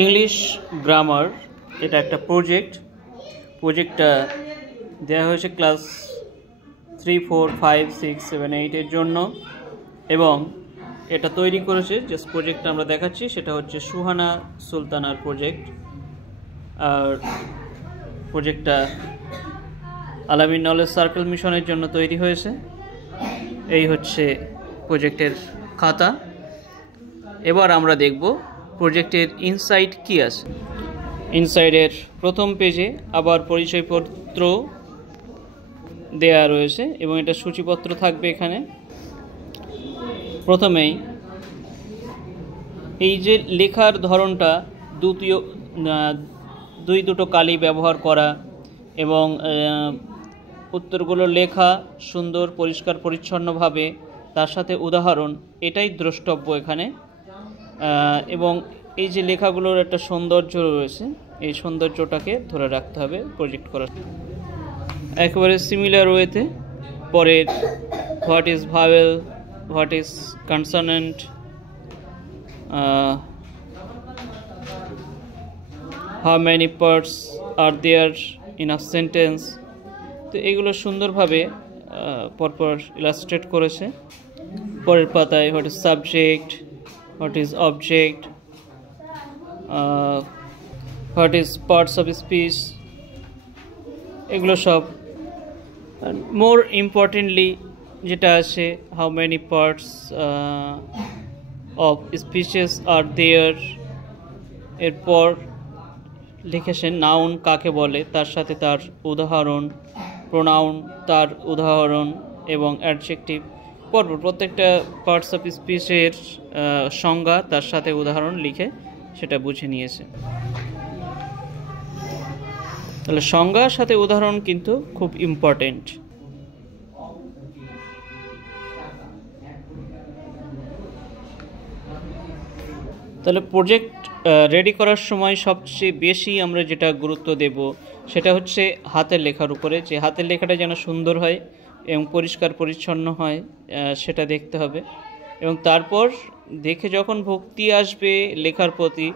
English grammar এটা একটা প্রজেক্টটা দেওয়া হয়েছে ক্লাস 3, 4, 5, 6, 7, 8 এর জন্য এবং এটা তৈরি করেছে যে প্রজেক্টটা আমরা দেখাচ্ছি সেটা হচ্ছে সুহানা সুলতানার প্রজেক্ট। আর প্রজেক্টটা আলামিন নলেজ সার্কেল মিশনের জন্য তৈরি হয়েছে। এই হচ্ছে প্রজেক্টের খাতা। এবার আমরা দেখব প্রজেক্টের ইনসাইড কি আছে। ইনসাইডের প্রথম পেজে আবার পরিচয়পত্র দেয়া রয়েছে এবং এটা সূচিপত্র থাকবে এখানে। প্রথমেই এই যে লেখার ধরনটা দুটো কালি ব্যবহার করা এবং উত্তরগুলো লেখা সুন্দর পরিষ্কার পরিচ্ছন্নভাবে, তার সাথে উদাহরণ, এটাই দ্রষ্টব্য এখানে। এবং এই যে লেখাগুলোর একটা সৌন্দর্য রয়েছে, এই সৌন্দর্যটাকে ধরে রাখতে হবে প্রজেক্ট করার। একেবারে সিমিলার ওয়েতে পরের what is vowel, what is consonant, how many parts are there in a sentence, তো এগুলো সুন্দরভাবে পরপর ইলাস্ট্রেট করেছে। পরের পাতায় what is subject, what is object, what is parts of speech, এগুলো সব। মোর ইম্পর্টেন্টলি যেটা আছে how many parts of speeches are there, এরপর লিখেছে নাউন কাকে বলে, তার সাথে তার উদাহরণ, প্রোনাউন তার উদাহরণ এবং অ্যাডজেক্টিভ। পরপর প্রত্যেকটা পার্টস অফ স্পিচের সংজ্ঞা তার সাথে উদাহরণ লিখে সেটা বুঝে নিয়েছে। তাহলে সংজ্ঞার সাথে উদাহরণ কিন্তু খুব ইম্পর্টেন্ট। তাহলে প্রজেক্ট রেডি করার সময় সবচেয়ে বেশি আমরা যেটা গুরুত্ব দেব সেটা হচ্ছে হাতের লেখার উপরে, যে হাতের লেখাটা যেন সুন্দর হয় এবং পরিষ্কার পরিচ্ছন্ন হয় সেটা দেখতে হবে। এবং তারপর দেখে যখন ভক্তি আসবে লেখার প্রতি,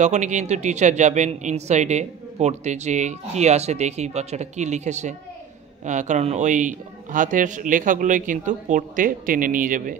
তখনই কিন্তু টিচার যাবেন ইনসাইডে পড়তে যে কি আছে দেখি বাচ্চাটা কি লিখেছে, কারণ ওই হাতের লেখাগুলোই কিন্তু পড়তে টেনে নিয়ে যাবে।